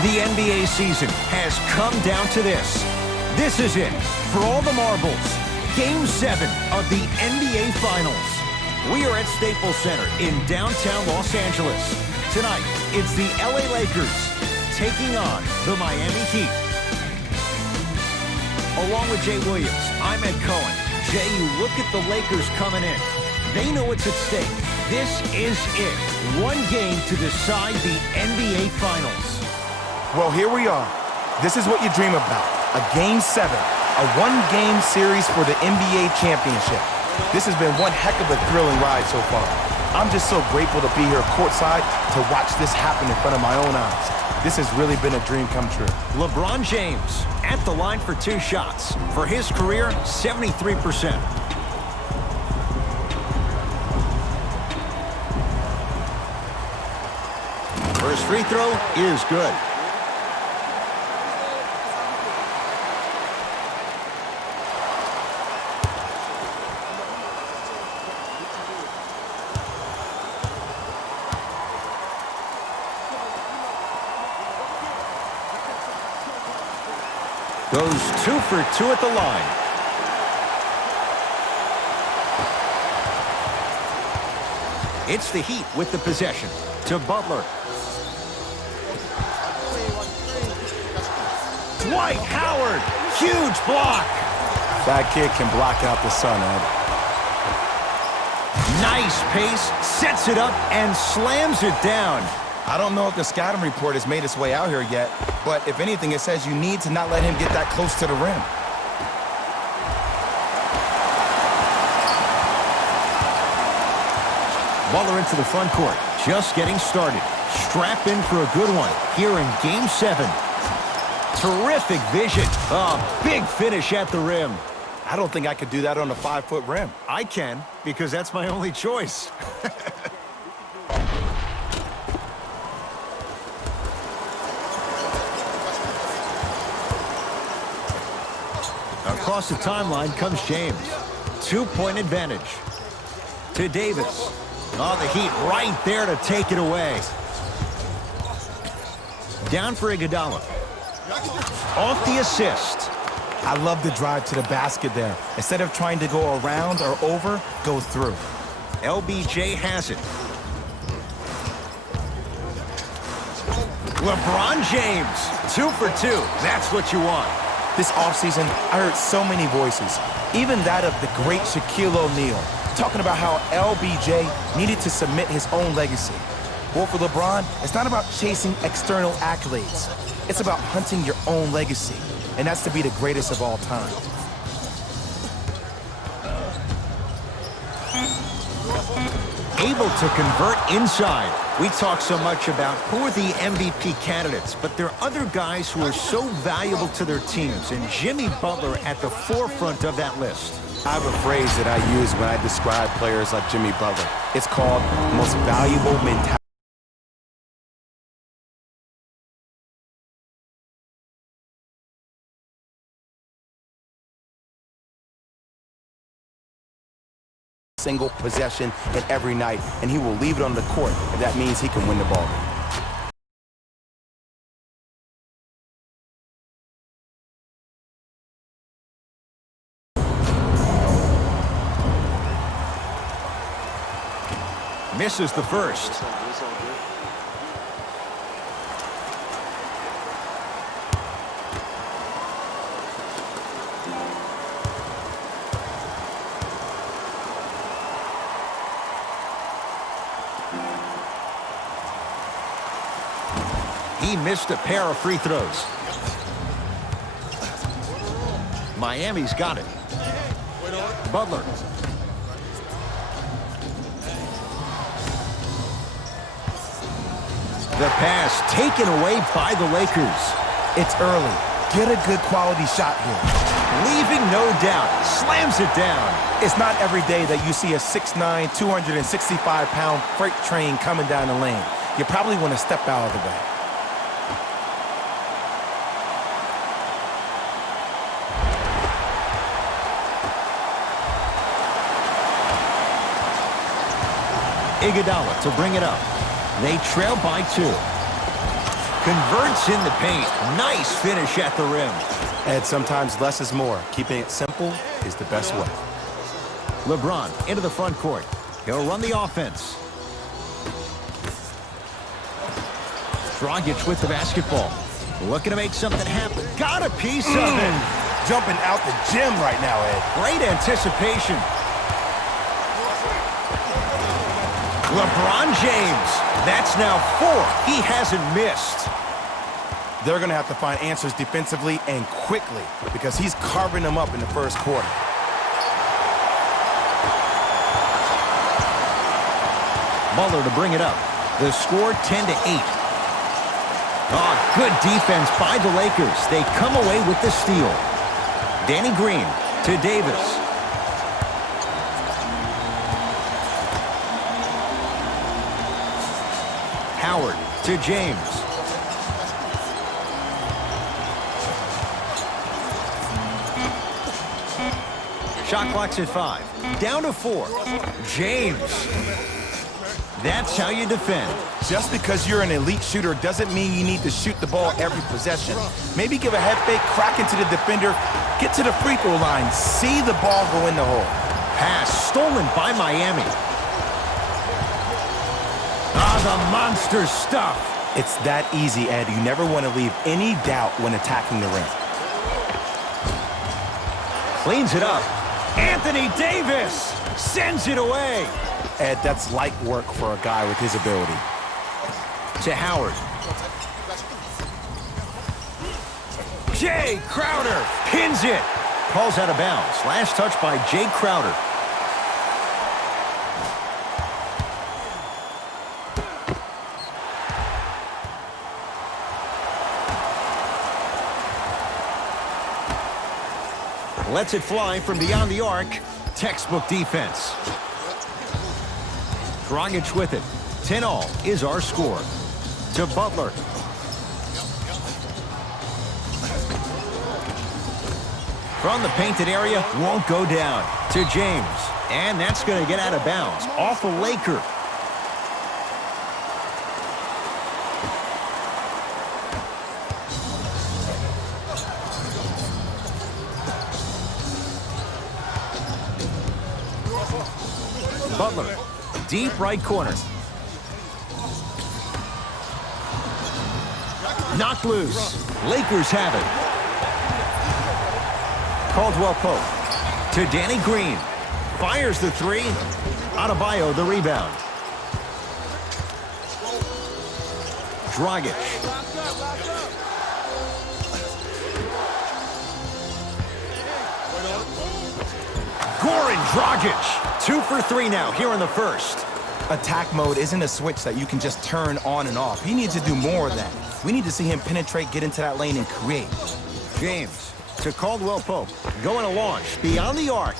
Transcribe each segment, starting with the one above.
The NBA season has come down to this. This is it. For all the marbles, Game 7 of the NBA Finals. We are at Staples Center in downtown Los Angeles. Tonight, it's the LA Lakers taking on the Miami Heat. Along with Jay Williams, I'm Ed Cohen. Jay, you look at the Lakers coming in. They know what's at stake. This is it. One game to decide the NBA Finals. Well, here we are. This is what you dream about. A Game 7. A one-game series for the NBA championship. This has been one heck of a thrilling ride so far. I'm just so grateful to be here courtside to watch this happen in front of my own eyes. This has really been a dream come true. LeBron James at the line for 2 shots. For his career, 73%. First free throw is good. Goes 2 for 2 at the line. It's the Heat with the possession to Butler. Dwight Howard, huge block. That kid can block out the sun, Ed. Nice pace, sets it up and slams it down. I don't know if the scouting report has made its way out here yet, but if anything, it says you need to not let him get that close to the rim. Butler into the front court, just getting started. Strap in for a good one here in Game 7. Terrific vision. Big finish at the rim. I don't think I could do that on a 5-foot rim. I can, because that's my only choice. Across the timeline comes James. 2-point advantage. To Davis. Oh, the Heat right there to take it away. Down for Iguodala. Off the assist. I love the drive to the basket there. Instead of trying to go around or over, go through. LBJ has it. LeBron James, 2 for 2. That's what you want. This offseason, I heard so many voices, even that of the great Shaquille O'Neal, talking about how LBJ needed to submit his own legacy. Well, for LeBron, it's not about chasing external accolades. It's about hunting your own legacy, and that's to be the greatest of all time. Able to convert inside. We talk so much about who are the MVP candidates, but there are other guys who are so valuable to their teams, and Jimmy Butler at the forefront of that list. I have a phrase that I use when I describe players like Jimmy Butler. It's called most valuable mentality. Single possession in every night, and he will leave it on the court if that means he can win the ball. Misses the first. He missed a pair of free throws. Miami's got it. Butler. The pass taken away by the Lakers. It's early. Get a good quality shot here. Leaving no doubt. Slams it down. It's not every day that you see a 6'9", 265-pound freight train coming down the lane. You probably want to step out of the way. Iguodala to bring it up. They trail by 2. Converts in the paint. Nice finish at the rim. And sometimes less is more. Keeping it simple is the best way. LeBron into the front court. He'll run the offense. Dragic with the basketball. Looking to make something happen. Got a piece of it. Jumping out the gym right now, Ed. Great anticipation. LeBron James. That's now 4. He hasn't missed. They're going to have to find answers defensively and quickly because he's carving them up in the first quarter. Butler to bring it up. The score 10-8. Oh, good defense by the Lakers. They come away with the steal. Danny Green to Davis. Howard to James. Shot clock's at 5. Down to 4. James. That's how you defend. Just because you're an elite shooter doesn't mean you need to shoot the ball every possession. Maybe give a head fake, crack into the defender, get to the free throw line, see the ball go in the hole. Pass stolen by Miami. Ah, the monster stuff. It's that easy, Ed. You never want to leave any doubt when attacking the rim. Cleans it up. Anthony Davis sends it away. Ed, that's light work for a guy with his ability. To Howard. Jay Crowder pins it. Calls out of bounds. Last touch by Jay Crowder. Lets it fly from beyond the arc. Textbook defense. Dragic with it. 10-all is our score. To Butler. From the painted area, won't go down. To James. And that's going to get out of bounds. Off a Laker. Butler. Deep right corner. Knocked loose. Lakers have it. Caldwell Pope to Danny Green. Fires the 3. Adebayo the rebound. Dragic. Goran Dragic. 2 for 3 now here in the first. Attack mode isn't a switch that you can just turn on and off. He needs to do more of that. We need to see him penetrate, get into that lane, and create. James to Caldwell Pope. Going to launch beyond the arc.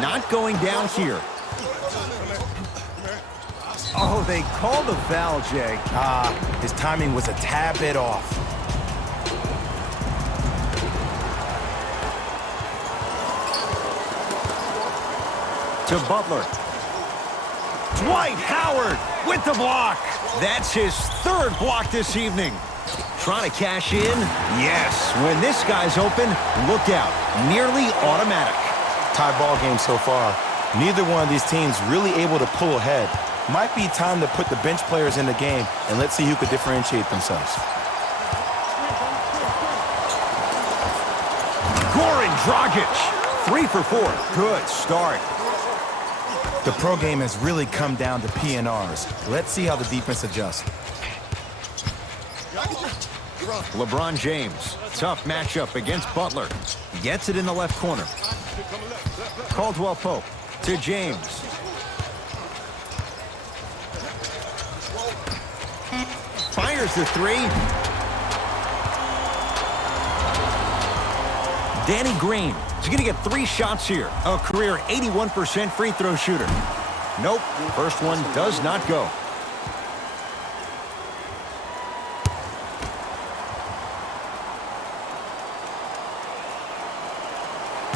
Not going down here. Oh, they called the foul, Jay. His timing was a tad bit off. To Butler. Dwight Howard with the block. That's his 3rd block this evening. Trying to cash in? Yes. When this guy's open, look out. Nearly automatic. Tie ball game so far. Neither one of these teams really able to pull ahead. Might be time to put the bench players in the game, and let's see who could differentiate themselves. Goran Dragic. 3 for 4. Good start. The pro game has really come down to PNRs. Let's see how the defense adjusts. LeBron James. Tough matchup against Butler. Gets it in the left corner. Caldwell Pope to James. Fires the 3. Danny Green. He's going to get 3 shots here. A career 81% free throw shooter. Nope. First one does not go.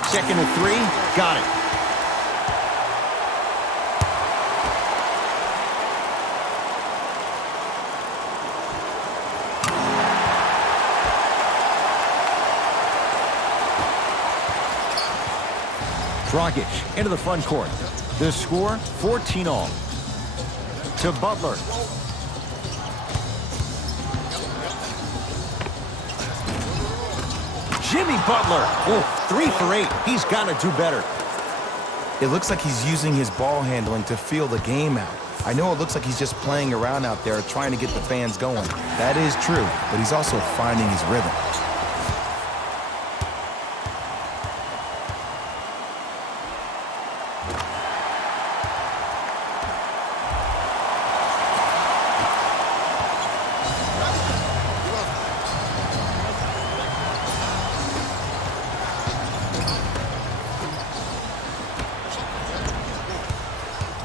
Second and 3. Got it. Dragic into the front court. The score, 14-all. To Butler. Jimmy Butler. Oh, 3 for 8. He's got to do better. It looks like he's using his ball handling to feel the game out. I know it looks like he's just playing around out there trying to get the fans going. That is true, but he's also finding his rhythm.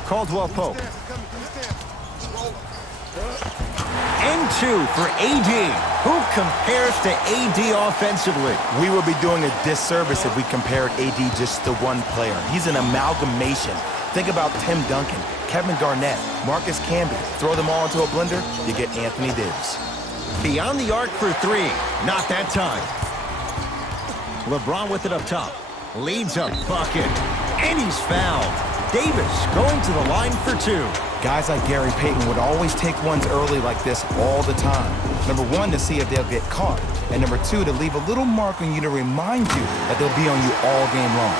Caldwell Pope. And 2 for AD. Who compares to AD offensively? We would be doing a disservice if we compared AD just to one player. He's an amalgamation. Think about Tim Duncan, Kevin Garnett, Marcus Camby. Throw them all into a blender, you get Anthony Davis. Beyond the arc for 3. Not that time. LeBron with it up top. Leads a bucket. And he's fouled. Davis going to the line for 2. Guys like Gary Payton would always take ones early like this all the time. Number 1, to see if they'll get caught. And number 2, to leave a little mark on you to remind you that they'll be on you all game long.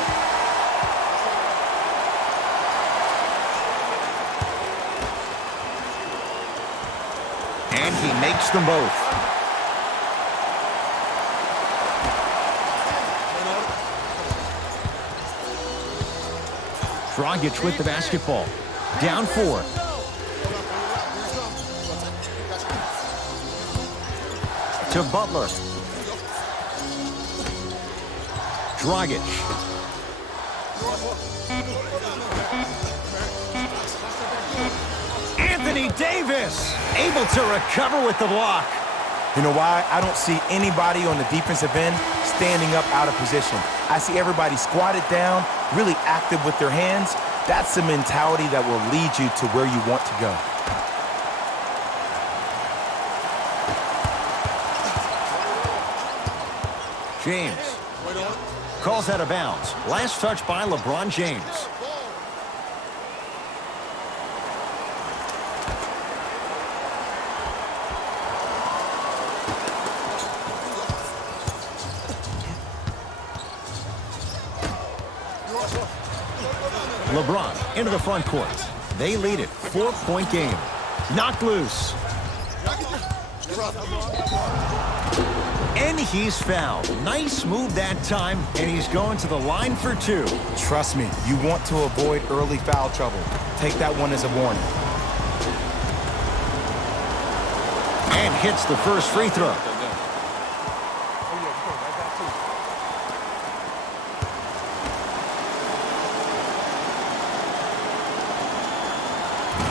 And he makes them both. Dragic with the basketball. Down 4. To Butler. Dragic. Anthony Davis able to recover with the block. You know why? I don't see anybody on the defensive end standing up out of position. I see everybody squatted down, really active with their hands. That's the mentality that will lead you to where you want to go. James calls out of bounds. Last touch by LeBron James. LeBron into the front court. They lead it. 4-point game. Knocked loose. And he's fouled. Nice move that time, and he's going to the line for 2. Trust me, you want to avoid early foul trouble. Take that one as a warning. And hits the first free throw.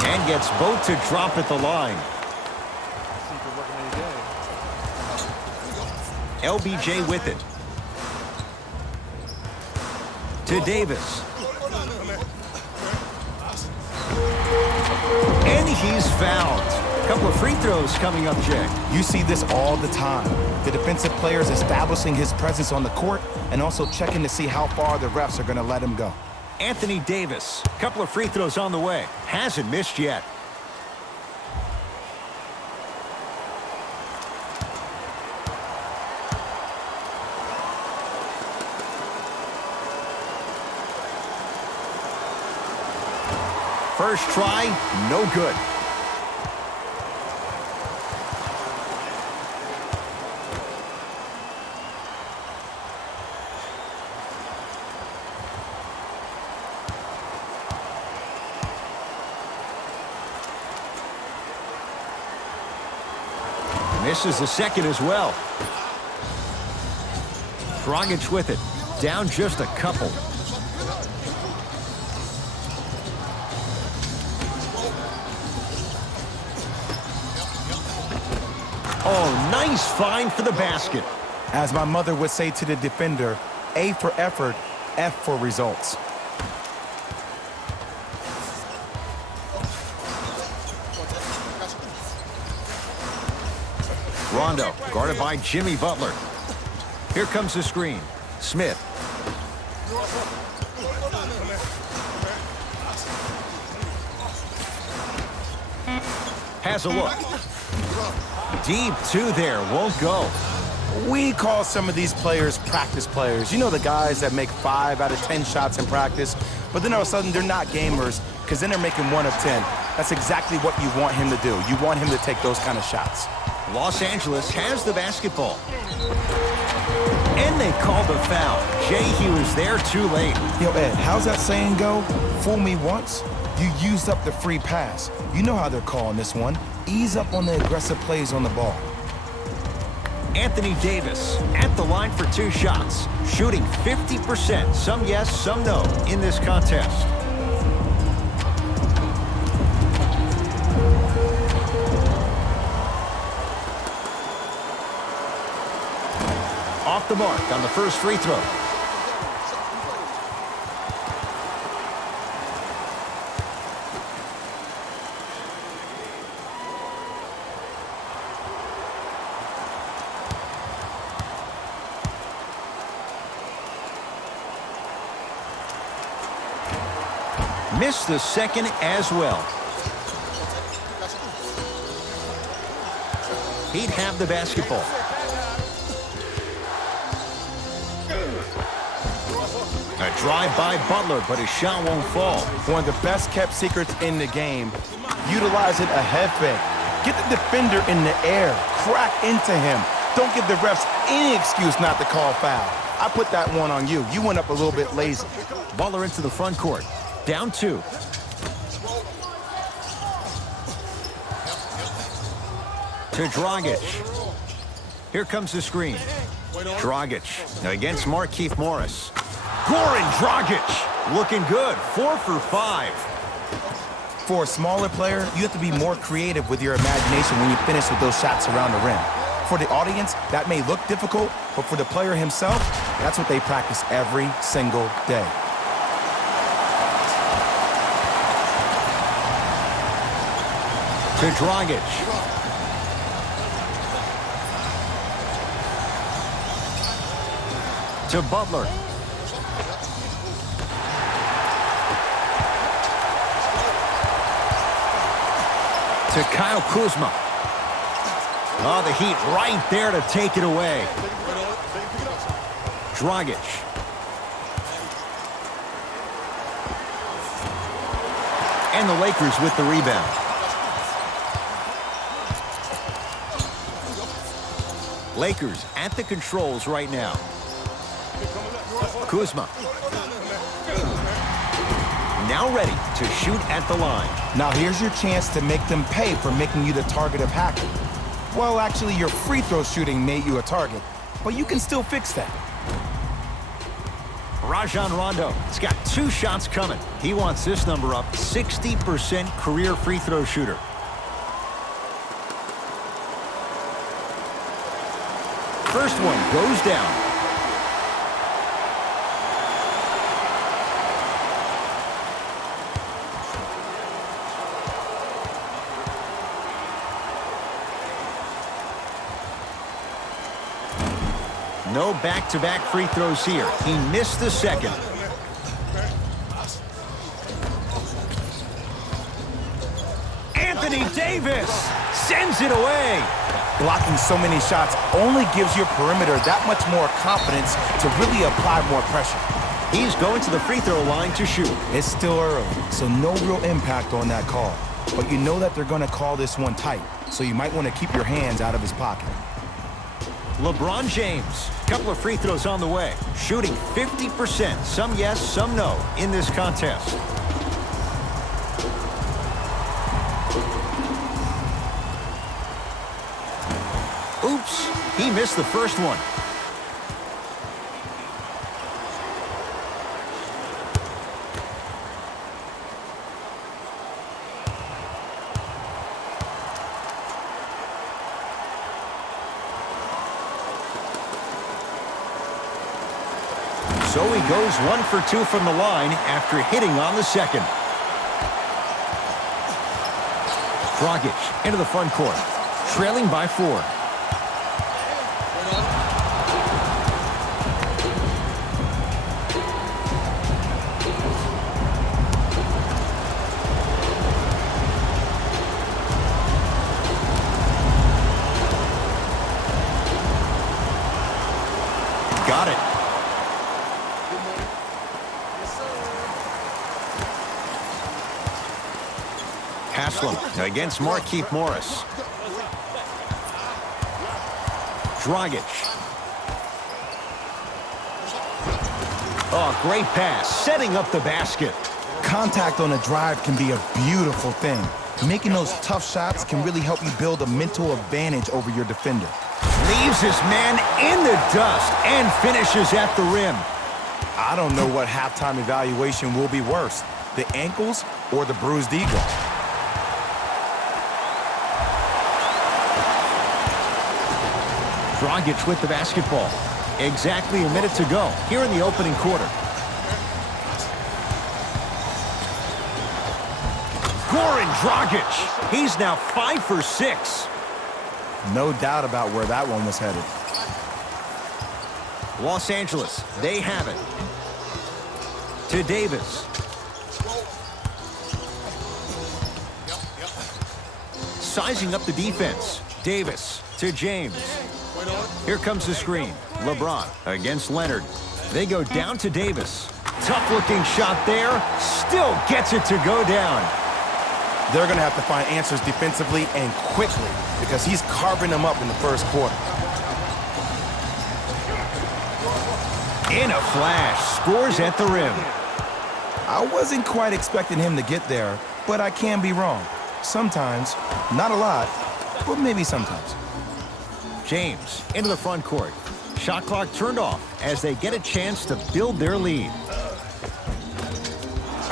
And gets both to drop at the line. LBJ with it. To Davis. And he's fouled. A couple of free throws coming up, Jay. You see this all the time. The defensive players establishing his presence on the court and also checking to see how far the refs are going to let him go. Anthony Davis. A couple of free throws on the way. Hasn't missed yet. First try, no good. Misses the second as well. Dragic with it. Down just a couple. Oh, nice find for the basket. As my mother would say to the defender, A for effort, F for results. Rondo, guarded by Jimmy Butler. Here comes the screen. Smith. has a look. Deep two there, won't go. We call some of these players practice players. You know, the guys that make 5 out of 10 shots in practice, but then all of a sudden they're not gamers because then they're making 1 of 10. That's exactly what you want him to do. You want him to take those kind of shots. Los Angeles has the basketball. And they called the foul. Jay, he was there too late. Yo, Ed, how's that saying go? Fool me once, you used up the free pass. You know how they're calling this one. Ease up on the aggressive plays on the ball. Anthony Davis at the line for 2 shots, shooting 50%, some yes, some no, in this contest. Off the mark on the first free throw. Missed the second as well. He'd have the basketball. A drive by Butler, but his shot won't fall. One of the best kept secrets in the game. Utilize it a head fake. Get the defender in the air. Crack into him. Don't give the refs any excuse not to call foul. I put that one on you. You went up a little bit lazy. Butler into the front court. Down 2. To Dragic. Here comes the screen. Dragic against Markieff Morris. Goran Dragic looking good. 4 for 5. For a smaller player, you have to be more creative with your imagination when you finish with those shots around the rim. For the audience, that may look difficult, but for the player himself, that's what they practice every single day. To Dragic. To Butler. To Kyle Kuzma. Oh, the Heat right there to take it away. Dragic. And the Lakers with the rebound. Lakers at the controls right now. Kuzma. Now ready to shoot at the line. Now here's your chance to make them pay for making you the target of hacking. Well, actually, your free throw shooting made you a target, but you can still fix that. Rajon Rondo has got 2 shots coming. He wants this number up. 60% career free throw shooter. First one goes down. No back-to-back free throws here. He missed the second. Anthony Davis sends it away. Blocking so many shots only gives your perimeter that much more confidence to really apply more pressure. He's going to the free throw line to shoot. It's still early, so no real impact on that call. But you know that they're going to call this one tight, so you might want to keep your hands out of his pocket. LeBron James, couple of free throws on the way. Shooting 50%, some yes, some no, in this contest. Oops, he missed the first one. So he goes 1 for 2 from the line after hitting on the second. Dragic into the front court, trailing by 4. against Markieff Morris. Dragic. Oh, great pass, setting up the basket. Contact on a drive can be a beautiful thing. Making those tough shots can really help you build a mental advantage over your defender. Leaves his man in the dust and finishes at the rim. I don't know what halftime evaluation will be worse, the ankles or the bruised ego. Dragic with the basketball. Exactly a minute to go here in the opening quarter. Goran Dragic. He's now 5 for 6. No doubt about where that one was headed. Los Angeles, they have it. To Davis. Sizing up the defense. Davis to James. Here comes the screen. LeBron against Leonard. They go down to Davis. Tough-looking shot there. Still gets it to go down. They're going to have to find answers defensively and quickly because he's carving them up in the first quarter. In a flash, scores at the rim. I wasn't quite expecting him to get there, but I can be wrong. Sometimes, not a lot, but maybe sometimes. James into the front court. Shot clock turned off as they get a chance to build their lead.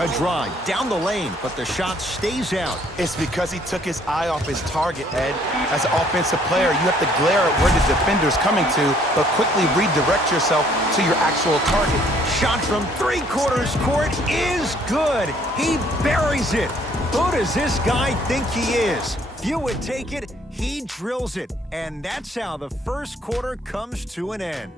A drive down the lane, but the shot stays out. It's because he took his eye off his target, Ed. As an offensive player, you have to glare at where the defender's coming to, but quickly redirect yourself to your actual target. Shot from 3/4 court is good. He buries it. Who does this guy think he is? Few would take it. He drills it. And that's how the first quarter comes to an end.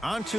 On to